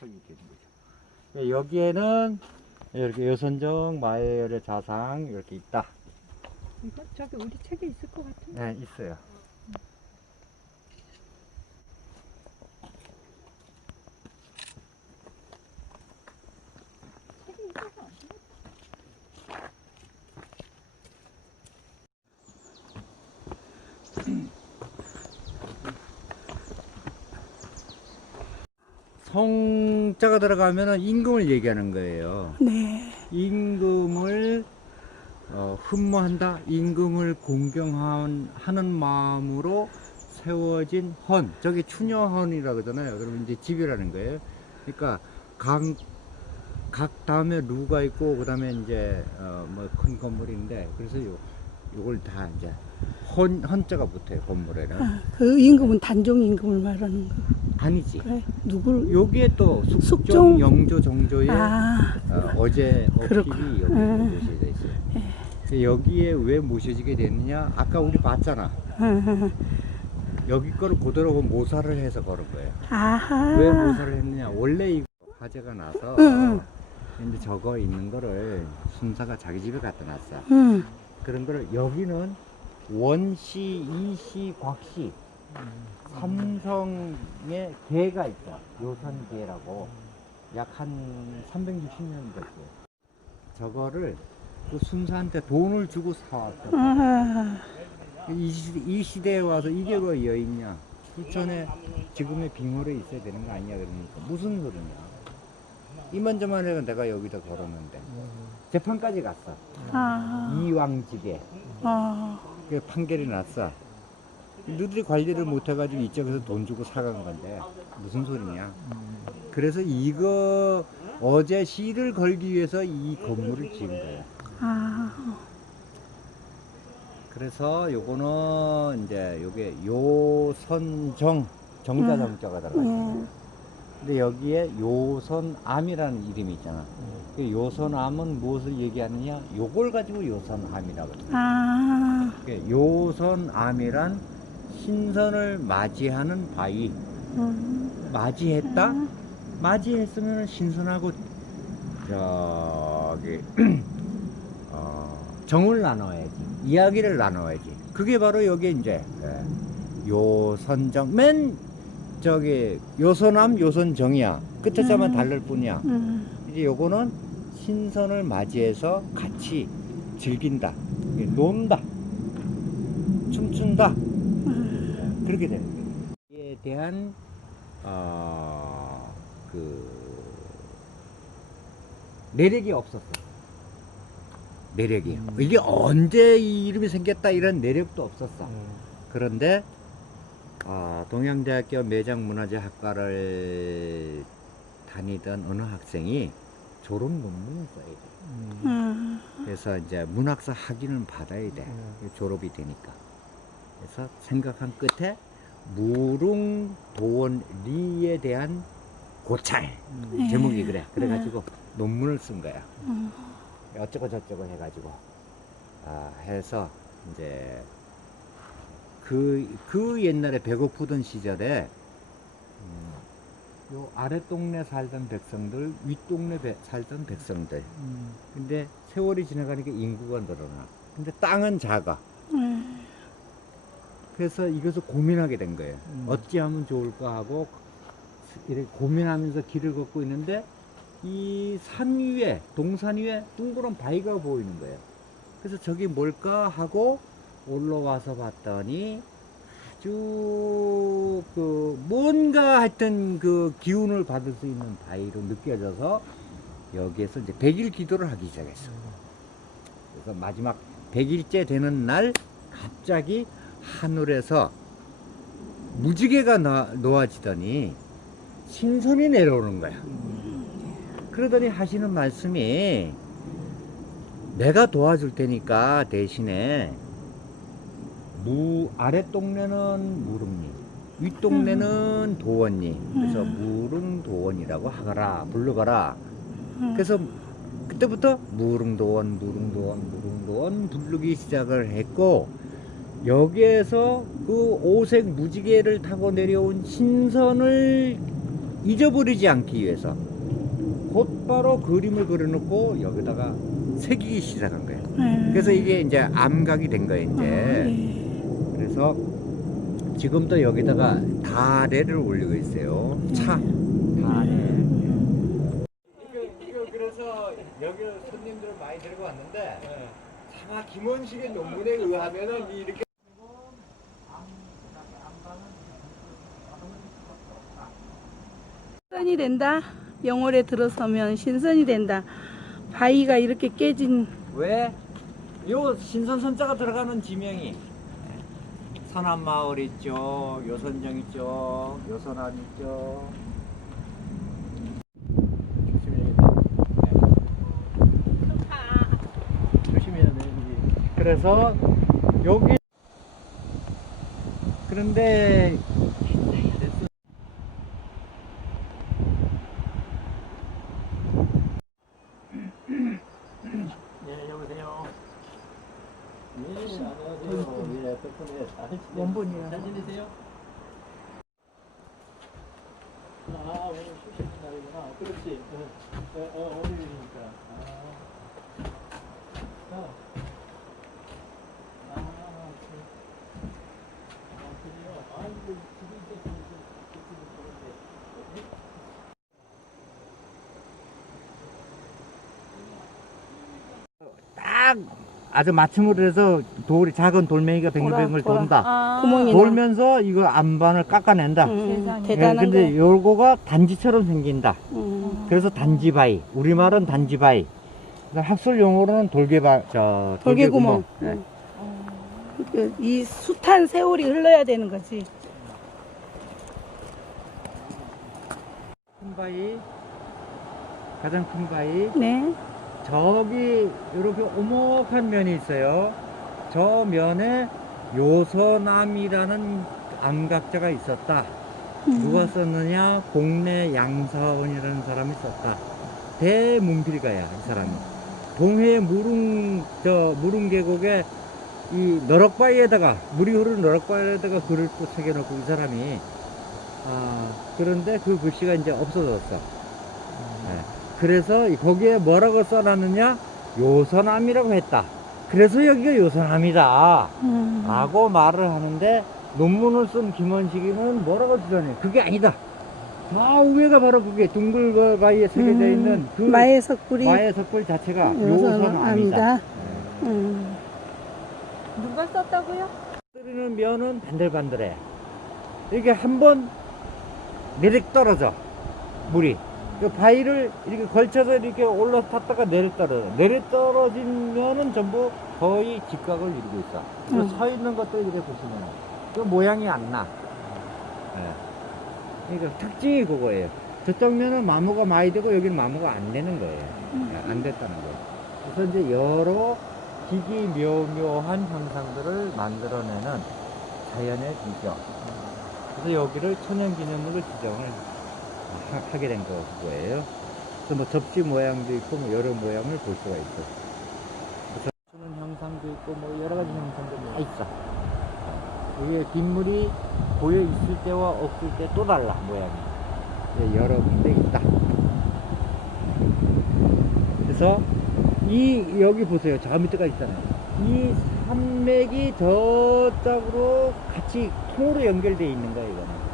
하게 되는 거죠. 예, 여기에는 이렇게 여선정 마열의 자상 이렇게 있다. 이거 저기 우리 책에 있을 것 같은데. 네, 있어요. 책 성자가 들어가면은 임금을 얘기하는 거예요. 네. 임금을 어, 흠모한다, 임금을 공경하는 하는 마음으로 세워진 헌, 저게 추녀헌이라고 하잖아요. 그러면 이제 집이라는 거예요. 그러니까 각, 각 다음에 루가 있고 그 다음에 이제 어, 뭐큰 건물인데 그래서 요 요걸 다 이제 헌 헌자가 붙어요 건물에는 아, 그 임금은 단종 임금을 말하는 거. 아니지. 그래? 누굴? 여기에 또 숙종, 숙종? 영조, 정조의 아, 어, 제 어필이 여기 음. 모셔져 있어요. 근데 여기에 왜 모셔지게 됐느냐? 아까 우리 봤잖아. 여기 거를 그대로 모사를 해서 걸은 거예요. 아하. 왜 모사를 했느냐? 원래 이거 화재가 나서 응, 근데 저거 있는 거를 순사가 자기 집에 갖다 놨어. 응. 그런 거를 여기는 원시, 이시, 곽시 삼성의 개가 있다. 요산개라고 약 한 360년 됐어요. 저거를 그 순사한테 돈을 주고 사왔어. 아, 이, 시, 이 시대에 와서 이게 왜 여있냐? 부천에 지금의 빙월에 있어야 되는 거 아니냐 그러니까 무슨 소리냐? 이만저만 해가 내가 여기다 걸었는데 재판까지 갔어. 아, 이왕직에 아, 그 판결이 났어. 너들이 관리를 못해가지고 이쪽에서 돈 주고 사간 건데 무슨 소리냐? 그래서 이거 어제 시를 걸기 위해서 이 건물을 지은 거야. 아, 그래서 요거는 이제 요게 요선정 정자 음. 정자가 들어가 있어. 예. 근데 여기에 요선암이라는 이름이 있잖아. 그 요선암은 무엇을 얘기하느냐? 요걸 가지고 요선암이라고. 아, 그 요선암이란 신선을 맞이하는 바위. 음, 맞이했다? 맞이했으면 신선하고 저기 어, 정을 나눠야지. 이야기를 나눠야지. 그게 바로 여기 이제 예, 요선정 맨 저기 요선암 요선정이야. 끝에 자만 음. 다를 뿐이야. 음, 이제 요거는 신선을 맞이해서 같이 즐긴다. 예, 논다. 춤춘다. 음, 그렇게 되는 거예요. 이에 대한 어, 그 내력이 없었어. 내력이. 음. 이게 언제 이 이름이 생겼다 이런 내력도 없었어. 그런데 아, 동양대학교 매장문화재학과를 다니던 어느 학생이 졸업 논문을 써야 돼. 음, 그래서 이제 문학사 학위는 받아야 돼. 졸업이 되니까. 그래서 생각한 끝에 무릉도원리에 대한 고찰 예. 제목이 그래. 그래가지고 논문을 쓴 거야. 음, 어쩌고 저쩌고 해가지고. 아 해서 이제 그 그 옛날에 배고프던 시절에 음, 요 아래 동네 살던 백성들 윗 동네 배- 살던 백성들. 근데 세월이 지나가니까 인구가 늘어나. 근데 땅은 작아. 음, 그래서 이것을 고민하게 된 거예요 음. 어찌 하면 좋을까 하고 이렇게 고민하면서 길을 걷고 있는데 이 산 위에 동산 위에 둥그런 바위가 보이는 거예요. 그래서 저기 뭘까 하고 올라와서 봤더니 아주 그 뭔가 하여튼 그 기운을 받을 수 있는 바위로 느껴져서 여기에서 이제 백일 기도를 하기 시작했어. 그래서 마지막 백일째 되는 날 갑자기 하늘에서 무지개가 나- 놓아지더니 신선이 내려오는 거야. 그러더니 하시는 말씀이 내가 도와줄 테니까 대신에 무 아래 동네는 무릉리, 윗 동네는 도원리. 그래서 무릉도원이라고 하거라, 부르거라. 음. 그래서 그때부터 무릉도원, 무릉도원, 무릉도원 부르기 시작을 했고 여기에서 그 오색 무지개를 타고 내려온 신선을 잊어버리지 않기 위해서 곧바로 그림을 그려놓고 여기다가 새기기 시작한 거예요. 네. 그래서 이게 이제 암각이 된 거예요, 아, 이제. 예. 그래서 지금도 여기다가 다래를 올리고 있어요. 차. 다래. 이거, 그래서 여기 손님들 많이 들고 왔는데 차마 김원식의 논문에 의하면은 이렇게 신선이 된다. 영월에 들어서면 신선이 된다. 바위가 이렇게 깨진 왜? 요 신선 선자가 들어가는 지명이 선암 마을 있죠, 요선정 있죠, 요선암 있죠. 네. 그래서 여기 그런데 네, 여보세요. 네, 안녕하세요. 예, 덕분에 잘 원본이야. 잘 지내세요? 아, 오늘 휴식 날이구나. 그렇지. 어, 어, 어, 오늘이니까. 아. 어. 아, 그. 아, 그래요? 아, 집이 이제 그, 그, 그, 그, 그, 딱 아주 맞춤으로 해서 돌이 작은 돌멩이가 뱅글뱅글 돌아, 돈다. 아, 구멍이. 돌면서 이거 안반을 깎아낸다. 음. 대단한 예, 근데 거. 요거가 단지처럼 생긴다. 음. 그래서 단지바위. 우리말은 단지바위. 학술 용어로는 돌개바, 저, 돌개구멍. 돌개구멍. 예. 음. 그, 이 숱한 세월이 흘러야 되는 거지. 큰 바위, 가장 큰 바위. 네. 저기 이렇게 오목한 면이 있어요. 저 면에 요서남이라는 암각자가 있었다. 음. 누가 썼느냐? 공내 양사원이라는 사람이 썼다. 대문필가야, 이 사람이. 동해 무릉, 저, 무릉 계곡에 이 너럭바위에다가, 물이 흐르는 너럭바위에다가 글을 또 새겨놓고 이 사람이, 아, 그런데 그 글씨가 이제 없어졌어. 네. 그래서 이- 거기에 뭐라고 써놨느냐? 요선암이라고 했다. 그래서 여기가 요선암이다. 음. 라고 말을 하는데 논문을 쓴 김원식이는 뭐라고 주장해? 그게 아니다. 다 위에가 바로 그게 둥글 바위에 새겨져 음. 있는 그 마의 석굴이 마의 석굴 자체가 요선암이다. 음. 누가 썼다고요? 떨어지는 면은 반들반들해. 이렇게 한 번 내리 떨어져 물이. 그 바위를 이렇게 걸쳐서 이렇게 올라탔다가 내려 떨어져. 내려 떨어진 면은 전부 거의 직각을 이루고 있어. 그리고 음. 서 있는 것도 이렇게 보시면 그 모양이 안 나. 예. 그러니까 특징이 그거예요. 저쪽 면은 마모가 많이 되고 여기는 마모가 안 되는 거예요. 예, 안 됐다는 거예요. 그래서 이제 여러 기기묘묘한 형상들을 만들어내는 자연의 비경. 그래서 여기를 천연기념물로 지정을 하- 하게 된 거- 거예요. 그래서 뭐 접시 모양도 있고 뭐 여러 모양을 볼 수가. 그래서 쓰는 형상도 있고 뭐 여러 가지 형상도 다 있어. 이게 빗물이 고여 있을 때와 없을 때 또 달라 모양이. 예, 여러 군데 있다. 그래서 이 여기 보세요. 저 밑에가 있잖아요. 이 산맥이 저쪽으로 같이 통으로 연결되어 있는 거예요. 이거는.